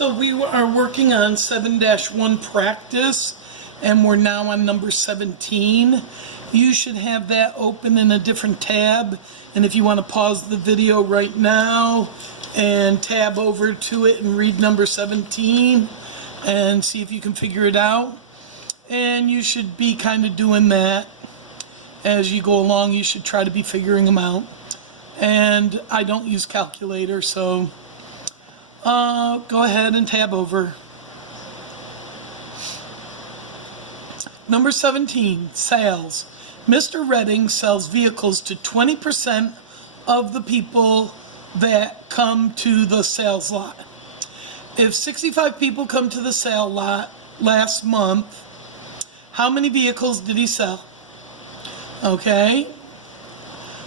So we are working on 7-1 practice, and we're now on number 17. You should have that open in a different tab, and if you want to pause the video right now and tab over to it and read number 17 and see if you can figure it out. And you should be kind of doing that as you go along. You should try to be figuring them out. And I don't use calculator, so go ahead and tab over. Number 17, sales. Mr. Redding sells vehicles to 20% of the people that come to the sales lot. If 65 people come to the sale lot last month, how many vehicles did he sell? Okay,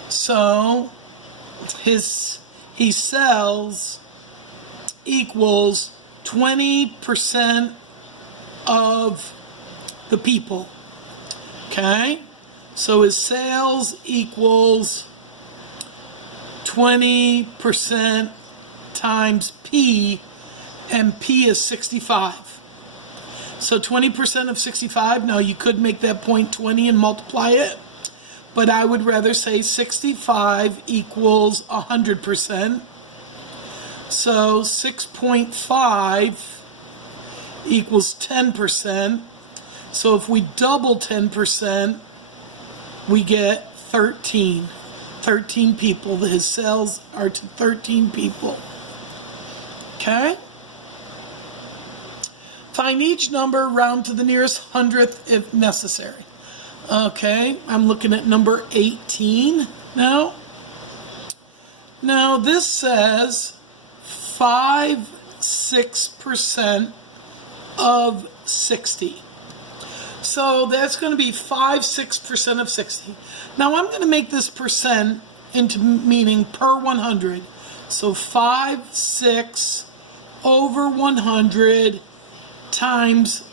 so he sells equals 20% of the people. Okay, so his sales equals 20% times P, and P is 65. So 20% of 65, now you could make that point 20 and multiply it, but I would rather say 65 equals 100%. So 6.5 equals 10%. So if we double 10%, we get 13. 13 people. His sales are to 13 people. Okay? Find each number, round to the nearest hundredth if necessary. Okay, I'm looking at number 18 now. Now this says 6% of 60. So that's going to be 6% of 60. Now I'm going to make this percent into meaning per 100. So 6 over 100 times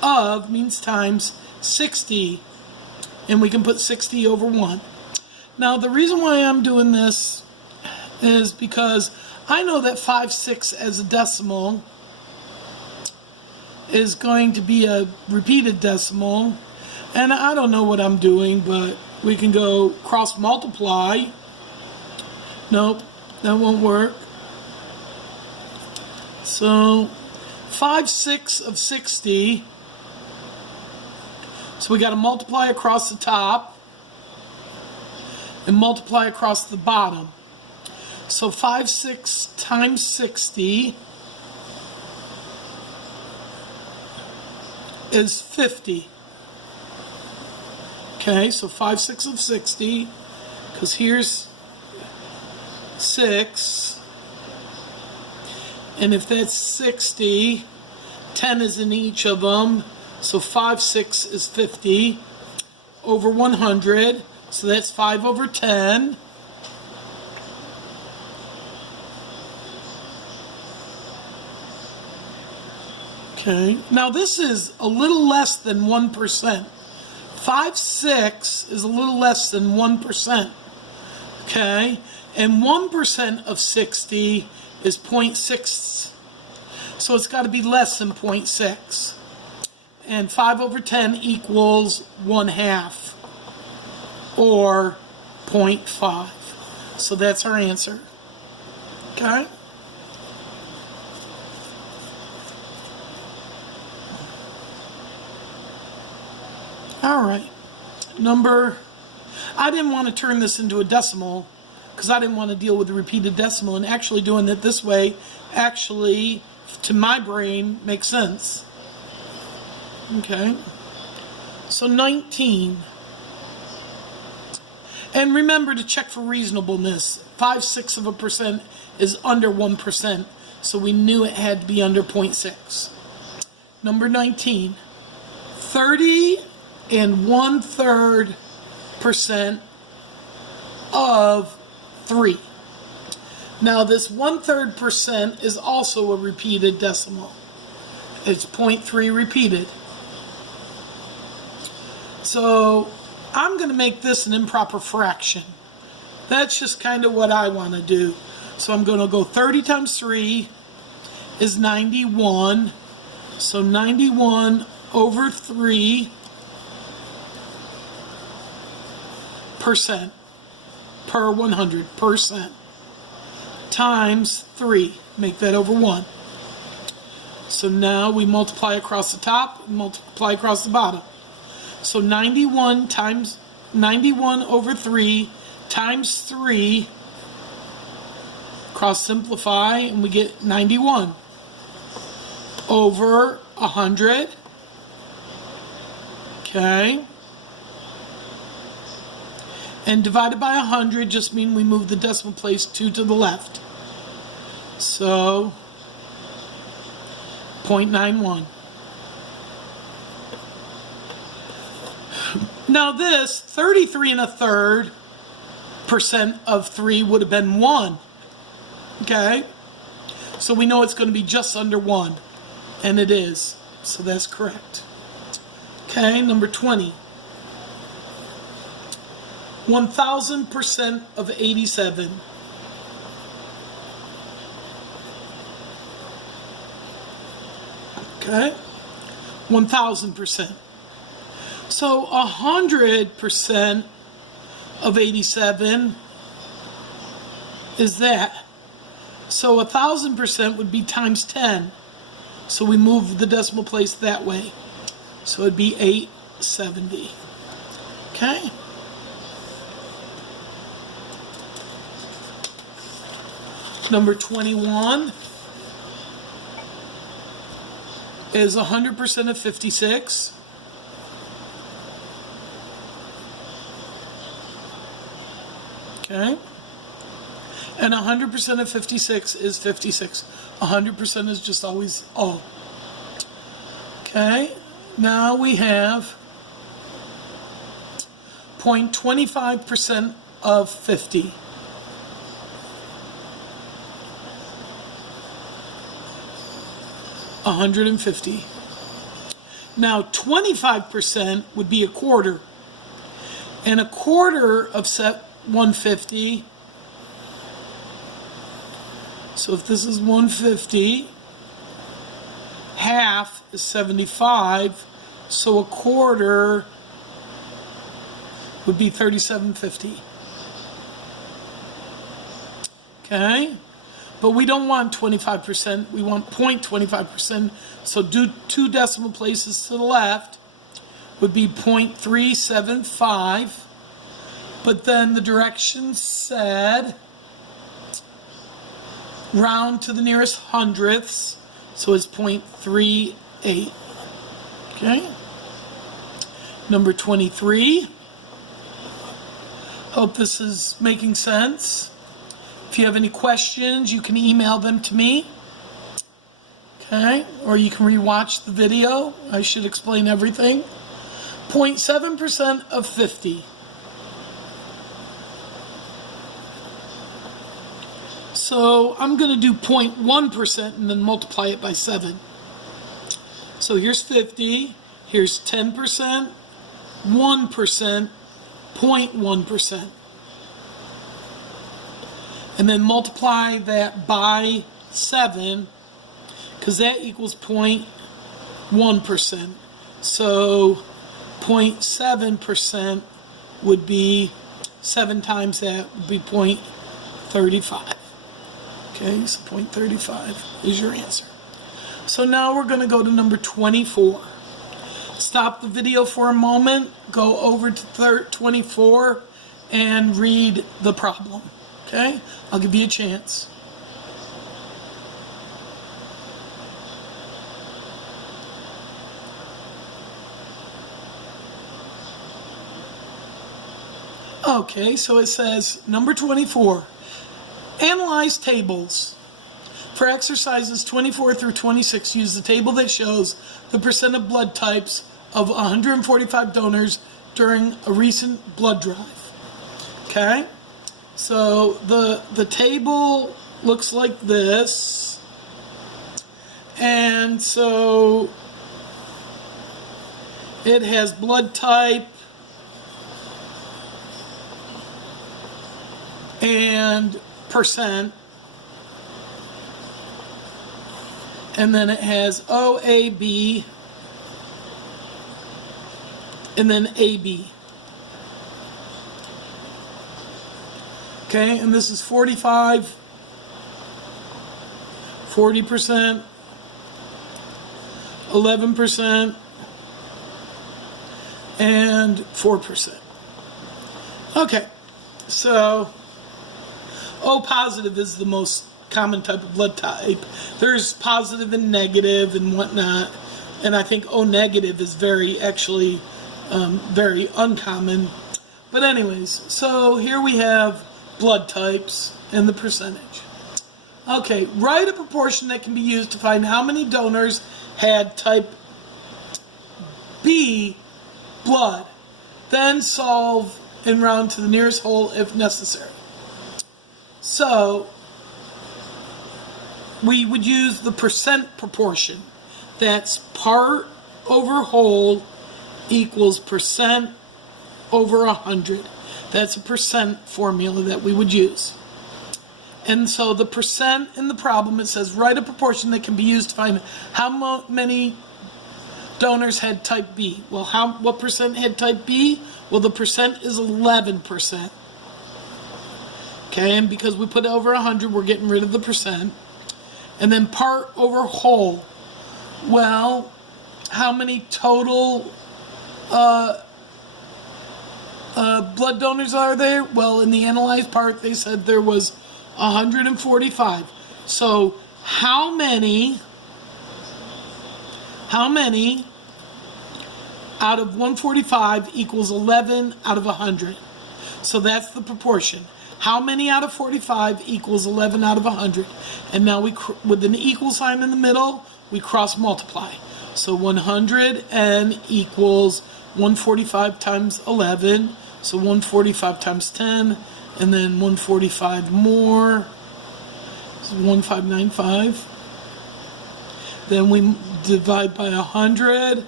of means times 60, and we can put 60 over 1. Now the reason why I'm doing this is because I know that 5/6 as a decimal is going to be a repeated decimal, and I don't know what I'm doing, but we can go cross multiply. Nope, that won't work. So 5/6 of 60. So we got to multiply across the top and multiply across the bottom. So 5/6 times 60 is 50. Okay, so 5/6 of 60, because here's 6, and if that's 60, 10 is in each of them, so 5/6 is 50 over 100, so that's 5 over 10. Okay, now this is a little less than 1%. 5/6 is a little less than 1%. Okay, and 1% of 60 is 0.6. So it's got to be less than 0.6. And 5 over 10 equals 1/2, or 0.5. So that's our answer. Okay? All right. I didn't want to turn this into a decimal because I didn't want to deal with the repeated decimal, and actually doing it this way actually, to my brain, makes sense. Okay, so 19. And remember to check for reasonableness. 5/6 of a percent is under 1%, so we knew it had to be under 0.6. Number 19. 30 1/3% of 3. Now this 1/3% is also a repeated decimal. It's 0.3 repeated. So I'm going to make this an improper fraction. That's just kind of what I want to do. So I'm going to go 30 times 3 is 91. So 91 over 3% per 100% times 3. Make that over 1. So now we multiply across the top and multiply across the bottom. So 91 over 3 times 3, cross simplify, and we get 91 over 100. Okay. And divided by 100 just means we move the decimal place 2 to the left. So 0.91. Now this 33 1/3% of 3 would have been 1. Okay? So we know it's going to be just under 1. And it is. So that's correct. Okay, number 20. 1000% of 87. Okay? 1000%. So 100% of 87 is that. So 1000% would be times 10. So we move the decimal place that way. So it'd be 870. Okay? Number 21 is 100% of 56. Okay? And 100% of 56 is 56. 100% is just always all. Okay? Now we have 0.25% of 50. $150. Now 25% would be a quarter. And a quarter of 150. So if this is 150, half is 75. So a quarter would be 3750. Okay? But we don't want 25%, we want 0.25%. So do 2 decimal places to the left would be 0.375. But then the directions said round to the nearest hundredths, so it's 0.38. Okay? Number 23. Hope this is making sense. If you have any questions, you can email them to me. Okay? Or you can rewatch the video. I should explain everything. 0.7% of 50. So I'm going to do 0.1% and then multiply it by 7. So here's 50. Here's 10%, 1%, 0.1%. And then multiply that by 7, because that equals 0.1%. So 0.7% would be 7 times that would be 0.35. Okay, so 0.35 is your answer. So now we're going to go to number 24. Stop the video for a moment, go over to 24, and read the problem. Okay? I'll give you a chance. Okay, so it says, number 24, analyze tables. For exercises 24 through 26, use the table that shows the percent of blood types of 145 donors during a recent blood drive. Okay? So the table looks like this. And so it has blood type and percent. and then it has OAB, and then AB. Okay, and this is 45, 40%, 11%, and 4%. Okay, so O positive is the most common type of blood type. There's positive and negative and whatnot, and I think O negative is very uncommon. But anyways, so here we have blood types and the percentage. Okay, write a proportion that can be used to find how many donors had type B blood. Then solve and round to the nearest whole if necessary. So we would use the percent proportion. That's part over whole equals percent over 100. That's a percent formula that we would use. And so the percent in the problem, it says write a proportion that can be used to find how many donors had type B. Well, what percent had type B? Well, the percent is 11%. Okay, and because we put over 100, we're getting rid of the percent. And then part over whole. Well, how many total blood donors are there? Well, in the analyzed part, they said there was 145. So how many out of 145 equals 11 out of 100? So that's the proportion. How many out of 45 equals 11 out of 100? And now with an equal sign in the middle, we cross multiply. So 100 n equals 145 times 11. So 145 times 10, and then 145 more. So 1595. Then we divide by 100,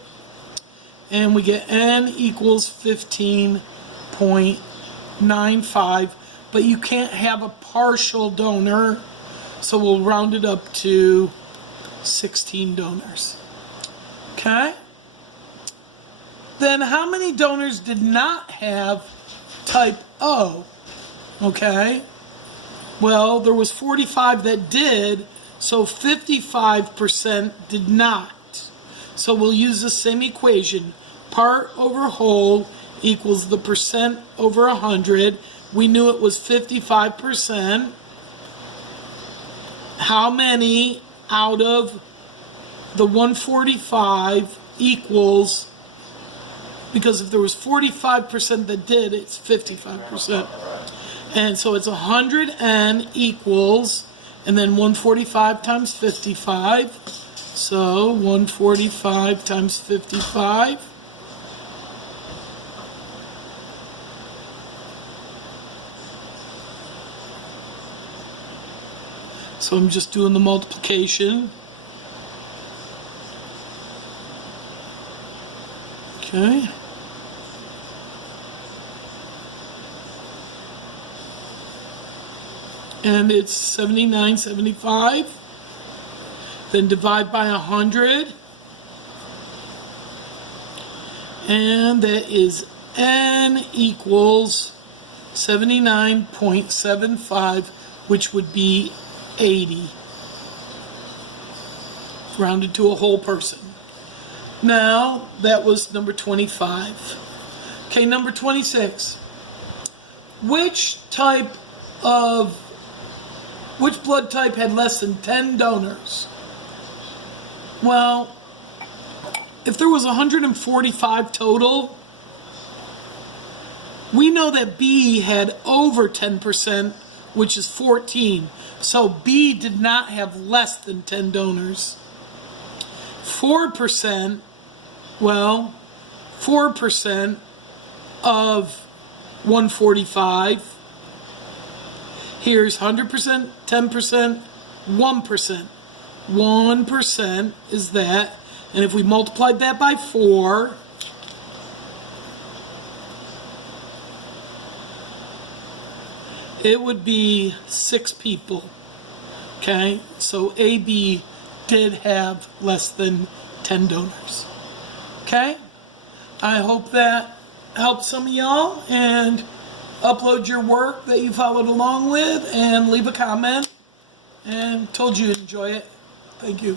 and we get n equals 15.95. But you can't have a partial donor, so we'll round it up to 16 donors. Okay? Then how many donors did not have type O? Okay? Well, there was 45 that did, so 55% did not. So we'll use the same equation. Part over whole equals the percent over 100. We knew it was 55%. How many out of the 145 equals, because if there was 45% that did, it's 55%. And so it's 100n equals, and then 145 times 55. So 145 times 55. So I'm just doing the multiplication. Okay. And it's 79.75. Then divide by 100. And that is n equals 79.75, which would be 80. Rounded to a whole person. Now, that was number 25. Okay, number 26. Which blood type had less than 10 donors? Well, if there was 145 total, we know that B had over 10%, which is 14. So B did not have less than 10 donors. 4%, well, 4% of 145. Here's 100%, 10%, 1%. 1% is that. And if we multiplied that by 4, it would be 6 people. Okay, so AB did have less than 10 donors. Okay? I hope that helped some of y'all, and upload your work that you followed along with and leave a comment, and told you enjoy it. Thank you.